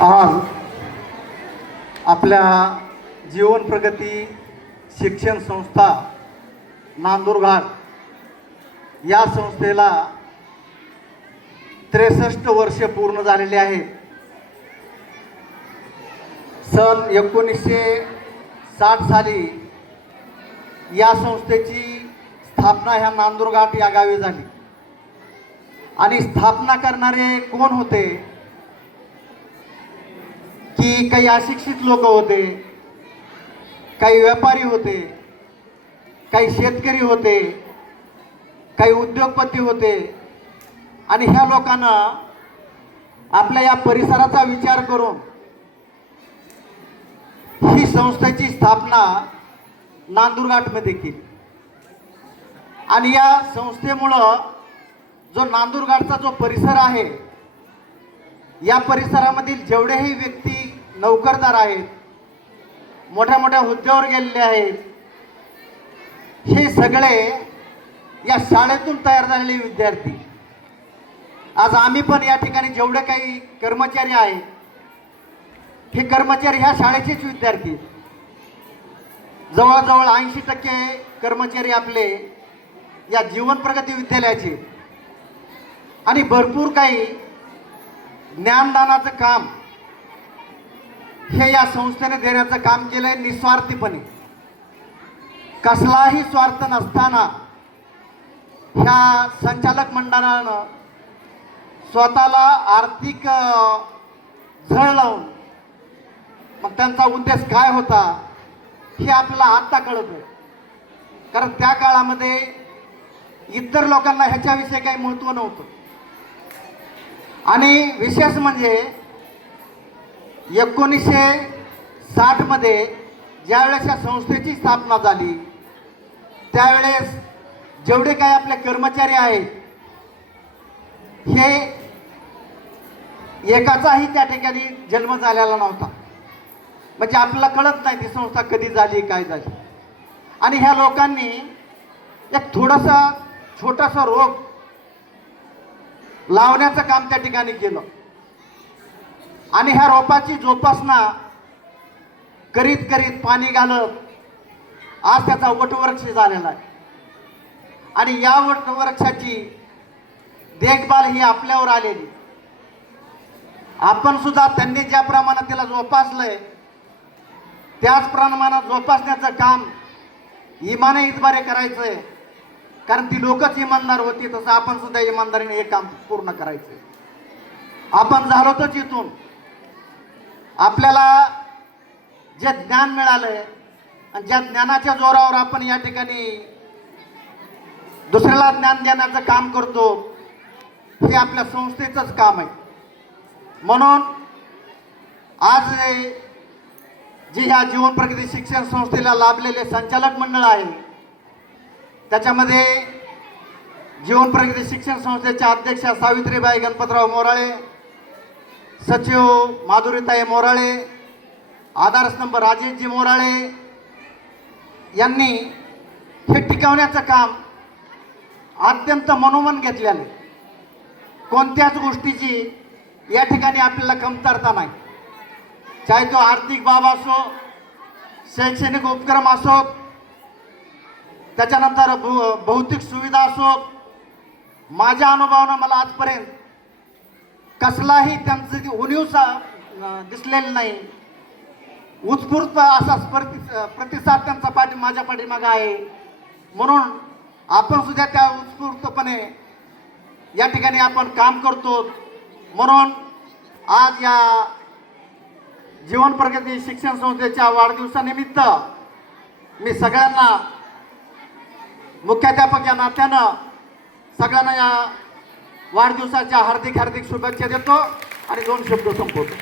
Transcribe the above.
आज आपल्या जीवन प्रगती शिक्षण संस्था नांदुरघाट या संस्थेला 63 वर्षे पूर्ण झालेली आहेत. सन 1960 साली या संस्थेची स्थापना ह्या नांदुरघाट या गावी झाली. आणि स्थापना करणारे कोण होते की काही अशिक्षित लोक होते, काही व्यापारी होते, काही शेतकरी होते, काही उद्योगपती होते. आणि ह्या लोकांना आपल्या या परिसराचा विचार करून ही संस्थेची स्थापना नांदुरघाटमध्ये केली. आणि या संस्थेमुळं जो नांदुरघाटचा जो परिसर आहे, या परिसरामधील जेवढेही व्यक्ती नोकरदार आहेत, मोठ्या मोठ्या हुद्द्यावर गेलेले आहेत, हे सगळे या शाळेतून तयार झालेले विद्यार्थी. आज आम्ही पण या ठिकाणी जेवढे काही कर्मचारी आहेत, हे कर्मचारी ह्या शाळेचेच विद्यार्थी. जवळजवळ 80% कर्मचारी आपले या जीवन प्रगती विद्यालयाचे. आणि भरपूर काही ज्ञानदानाचं काम हे या संस्थेने देण्याचं काम केलंय निस्वार्थीपणे. कसलाही स्वार्थ नसताना ह्या संचालक मंडळानं स्वतःला आर्थिक झळ लावून, मग त्यांचा उद्देश काय होता हे आपल्याला आत्ता कळत आहे. कारण त्या काळामध्ये इतर लोकांना ह्याच्याविषयी काही महत्त्व नव्हतं. आणि विशेष म्हणजे 1960 मध्ये ज्यावेळेस या संस्थेची स्थापना झाली, त्यावेळेस जेवढे काही आपले कर्मचारी आहेत, हे एकाचाही त्या ठिकाणी जन्म झालेला नव्हता. म्हणजे आपल्याला कळत नाही ती संस्था कधी झाली, काय झाली. आणि ह्या लोकांनी एक छोटासा रोग लावण्याचं काम त्या ठिकाणी केलं. आणि ह्या रोपाची जोपासना करीत करीत पाणी घालत आज त्याचा वटवृक्ष झालेला आहे. आणि या वटवृक्षाची देखभाल ही आपल्यावर आलेली. आपण सुद्धा त्यांनी ज्या प्रमाणात त्याला जोपासलंय, त्याच प्रमाणात जोपासण्याचं काम इमाने इतबारे करायचंय. कारण ती लोकच इमानदार होती, तसं आपण सुद्धा इमानदारीने हे काम पूर्ण करायचंय. आपण झालो तर इथून आपल्याला जे ज्ञान मिळालंय आणि ज्या ज्ञानाच्या जोरावर आपण या ठिकाणी दुसऱ्याला ज्ञान देण्याचं काम करतो, हे आपल्या संस्थेचंच काम आहे. म्हणून आज जे ह्या जीवन प्रगती शिक्षण संस्थेला लाभलेले संचालक मंडळ आहे, त्याच्यामध्ये जीवन प्रगती शिक्षण संस्थेच्या अध्यक्षा सावित्रीबाई गणपतराव मोराळे, सचिव माधुरीताई मोराळे, आधारस्तंभ राजेशजी मोराळे यांनी हे टिकवण्याचं काम अत्यंत मनोमन घेतलेलं. कोणत्याच गोष्टीची या ठिकाणी आपल्याला कमतरता नाही. चाहे तो आर्थिक बाब असो, शैक्षणिक उपक्रम असो, त्याच्यानंतर भौतिक सुविधा असो, माझ्या अनुभवानं मला आजपर्यंत कसलाही त्यांचं उणीव दिसलेलं नाही. उत्स्फूर्त असा प्रतिसाद त्यांचा माझ्या पाठीमागे आहे. म्हणून आपण सुद्धा त्या उत्स्फूर्तपणे या ठिकाणी आपण काम करतो. म्हणून आज या जीवन प्रगती शिक्षण संस्थेच्या वाढदिवसानिमित्त मी सगळ्यांना मुख्याध्यापक या नात्यानं सगळ्यांना या वाढदिवसाच्या हार्दिक शुभेच्छा देतो आणि 2 शब्द संपवतो.